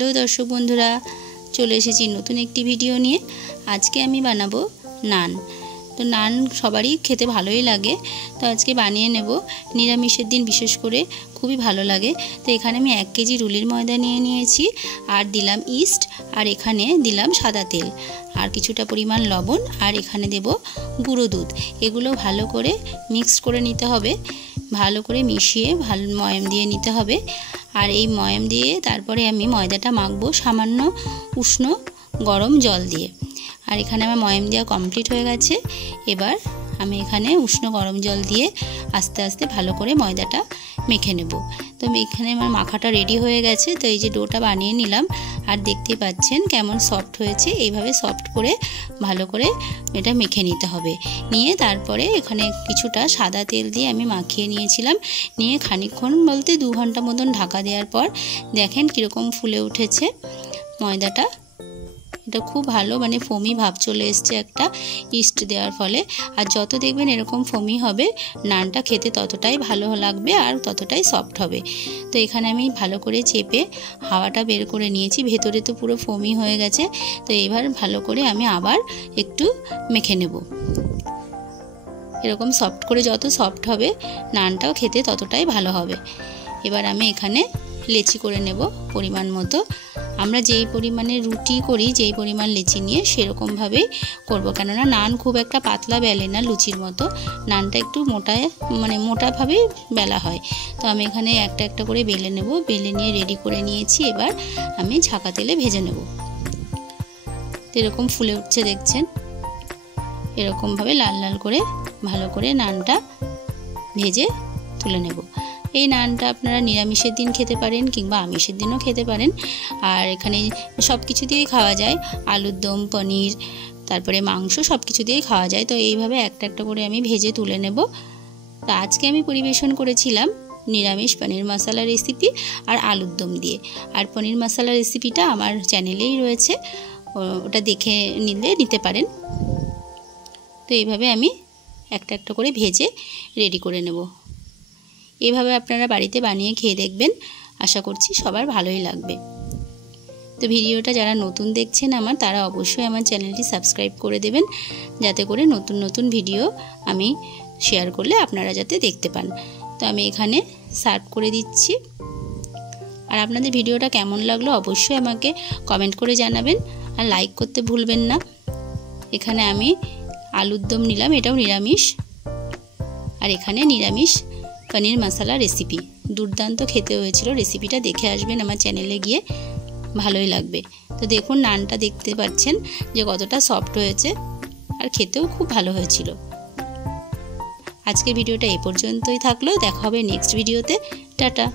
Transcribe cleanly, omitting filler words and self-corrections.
Hello दर्शक बंधुरा चले एसेছি नतून एकटी भिडियो निये। आज के आमी बानाबो नान। तो नान सबारই खेते भालोई लागे, तो आज के बानिये नेब। निरामिषेर दिन विशेष करे खूबই भालो लागे। तो एखाने आमी 1 केजी रुलिर मयदा निये निয়েছি और दिलाम इस्ट और एखाने दिलाम सादा तेल और किछुटा परिमाण लवण और एखाने देब गुঁড়ো दूध। एगुलो भालो करे मिक्स करे निते होबे, भालो करे मिशिए भालो मयम दिए निते होबे। और ये मयम दिए तारपरे आमी मयदाटा माखबो सामान्य उष्ण गरम जल दिए। और एखाने आमार मयम देওয়া कमप्लीट हो गेছে। एबार आमी एखाने उष्ण गरम जल दिए आस्ते आस्ते भालो करे मयदाटा मेखे नेब। तो एखाने आमार माखाटा रेडी हो गेছে। तो এই যে ডোটা বানিয়ে নিলাম আর দেখতে পাচ্ছেন কেমন সফট হয়েছে। এইভাবে সফট করে ভালো করে এটা মেখে নিতে হবে। নিয়ে তারপরে এখানে কিছুটা সাদা তেল দিয়ে আমি মাখিয়ে নিয়েছিলাম। নিয়ে খানিকক্ষণ বলতে 2 ঘন্টা মতন ঢাকা দেওয়ার পর দেখেন কিরকম ফুলে উঠেছে ময়দাটা। এটা খুব ভালো মানে ফোমি ভাব চলে এসেছে একটা ইস্ট দেওয়ার ফলে। আর যত দেখবেন এরকম ফোমি হবে নানটা খেতে ততটাই ভালো লাগবে আর ততটাই সফট হবে। তো এখানে আমি ভালো করে চেপে হাওয়াটা বের করে নিয়েছি, ভেতরে তো পুরো ফোমি হয়ে গেছে। তো এবার ভালো করে আমি আবার একটু মেখে নেব। এরকম সফট করে যত সফট হবে নানটাও খেতে ততটাই ভালো হবে। এবার আমি এখানে লেচি করে নেব পরিমাণ মতো। আমরা যেই পরিমাণে রুটি করি যেই পরিমাণ লেচি নিয়ে সেরকম ভাবেই করব, কেননা নান খুব একটা পাতলা বেলে না লুচির মতো, নানটা একটু মোটায় মানে মোটাভাবেই বেলা হয়। তো আমি এখানে একটা একটা করে বেলে নেব। বেলে নিয়ে রেডি করে নিয়েছি। এবার আমি ছাকা তেলে ভেজে নেব। তো এরকম ফুলে উঠছে দেখছেন, এরকমভাবে লাল লাল করে ভালো করে নানটা ভেজে তুলে নেব। এই নানটা আপনারা নিরামিষের দিন খেতে পারেন কিংবা আমিষের দিনও খেতে পারেন। আর এখানে সব কিছু দিয়েই খাওয়া যায়, আলুর দম, পনির, তারপরে মাংস সব কিছু দিয়েই খাওয়া যায়। তো এইভাবে একটা একটা করে আমি ভেজে তুলে নেব। তো আজকে আমি পরিবেশন করেছিলাম নিরামিষ পনির মশলা রেসিপি আর আলুর দম দিয়ে। আর পনির মশলা রেসিপিটা আমার চ্যানেলেই রয়েছে, ওটা দেখে নিতে পারেন। তো এইভাবে আমি একটা একটা করে ভেজে রেডি করে নেব। এইভাবে আপনারা বাড়িতে বানিয়ে খেয়ে দেখবেন, আশা করছি সবার ভালোই লাগবে। তো ভিডিওটা যারা নতুন দেখছেন আমার, তারা অবশ্যই আমার চ্যানেলটি সাবস্ক্রাইব করে দেবেন, যাতে করে নতুন নতুন ভিডিও আমি শেয়ার করলে আপনারা যাতে দেখতে পান। তো আমি এখানে সার্ভ করে দিচ্ছি। আর আপনাদের ভিডিওটা কেমন লাগলো অবশ্যই আমাকে কমেন্ট করে জানাবেন আর লাইক করতে ভুলবেন না। এখানে আমি আলুর দম নিলাম, এটাও নিরামিষ। আর এখানে নিরামিষ পনির মশলা রেসিপি দুর্দান্ত খেতে হয়েছিল। রেসিপিটা দেখে আসবেন আমার চ্যানেলে গিয়ে, ভালোই লাগবে। তো দেখুন নানটা দেখতে পাচ্ছেন যে কতটা সফট হয়েছে আর খেতেও খুব ভালো হয়েছিল। আজকের ভিডিওটা এই পর্যন্তই থাকলো, দেখা হবে নেক্সট ভিডিওতে। টাটা।